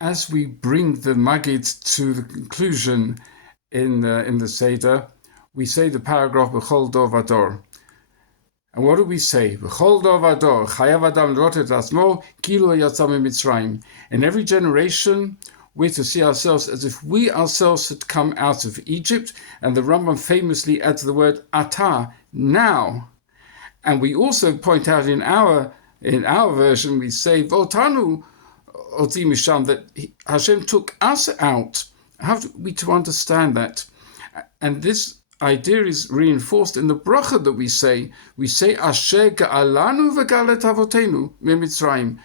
as we bring the Maggid to the conclusion in the Seder, we say the paragraph B'chol dor vador. And what do we say? B'chol dor vador, chayav adam l'rot et atzmo, kilo yatzah miMitzrayim. In every generation, we're to see ourselves as if we ourselves had come out of Egypt, and the Rambam famously adds the word atah, now. And we also point out in our version, we say votanu oti misham, that Hashem took us out. How are we to understand that? And this idea is reinforced in the bracha that we say. We say asher ga'alanu v'galet avotenu miMitzrayim,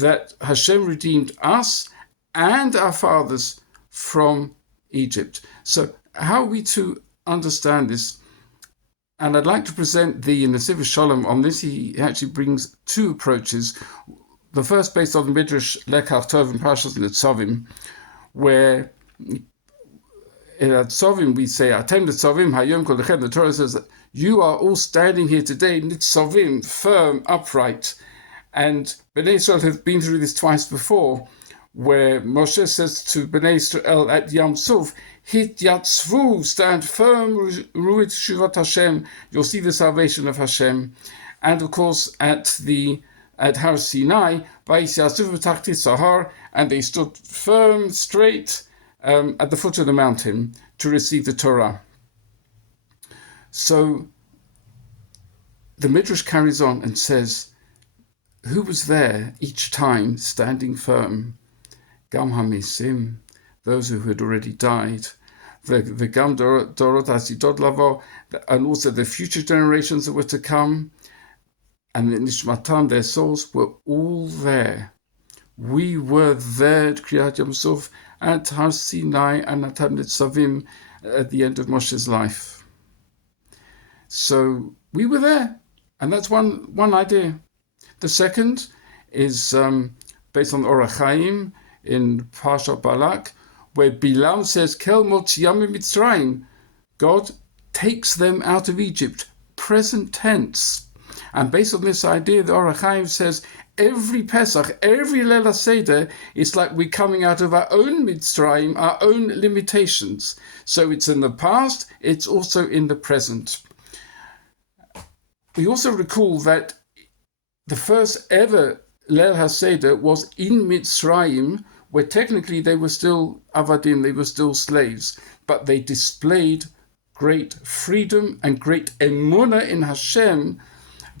that Hashem redeemed us and our fathers from Egypt. So how are we to understand this? And I'd like to present the Nesiv Shalom on this. He actually brings two approaches. The first based on the Midrash Lekach Tov and Parshas Nitzavim, where in Nitzavim we say, Atem Nitzavim Hayom Kol Lechem. The Torah says that you are all standing here today, Nitzavim, firm, upright. And Bnei Israel have been through this twice before, where Moshe says to Bnei Israel at Yam Suf, Hit yatzvu, stand firm, ruit shuvat Hashem. You'll see the salvation of Hashem. And of course, at Har Sinai, Sahar, and they stood firm, straight at the foot of the mountain to receive the Torah. So the Midrash carries on and says, who was there each time standing firm? Gam HaMesim, those who had already died, the Gam Dorot Asidot Lavo, and also the future generations that were to come, and the Nishmatam, their souls, were all there. We were there at Kriyat Yam Suf, at Har Sinai, and at Nitzavim at the end of Moshe's life. So we were there, and that's one idea. The second is based on the Orach Chaim in Parshat Balak, where Bilam says, Kel Motziyam miMitzrayim, God takes them out of Egypt, present tense. And based on this idea, the Orach Chaim says, every Pesach, every Leil HaSeder, it's like we're coming out of our own Mitzrayim, our own limitations. So it's in the past, it's also in the present. We also recall that the first ever Leil HaSeder was in Mitzrayim, where technically they were still avadim, they were still slaves, but they displayed great freedom and great emunah in Hashem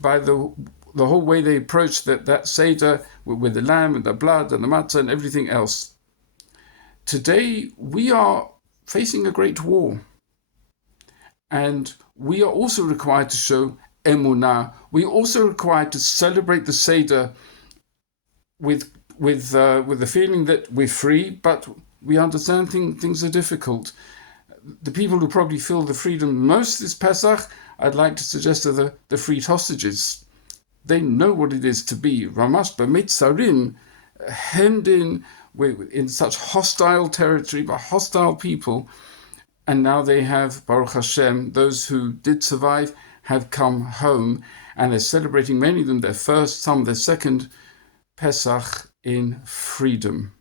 by the whole way they approached that Seder with the lamb and the blood and the matzah and everything else. Today, we are facing a great war, and we are also required to show emunah. We are also required to celebrate the Seder with the feeling that we're free, but we understand things are difficult. The people who probably feel the freedom most this Pesach, I'd like to suggest are the freed hostages. They know what it is to be Ramash b'Mitzarim, hemmed in such hostile territory by hostile people, and now they have, Baruch Hashem, those who did survive have come home, and they're celebrating, many of them, their first, some their second Pesach in freedom.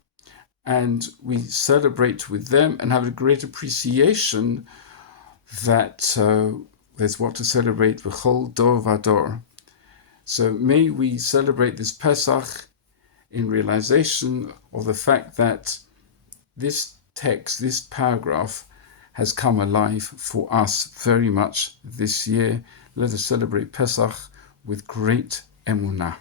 And we celebrate with them and have a great appreciation that there's what to celebrate, B'chol dor vador. So may we celebrate this Pesach in realization of the fact that this text, this paragraph, has come alive for us very much this year. Let us celebrate Pesach with great emunah.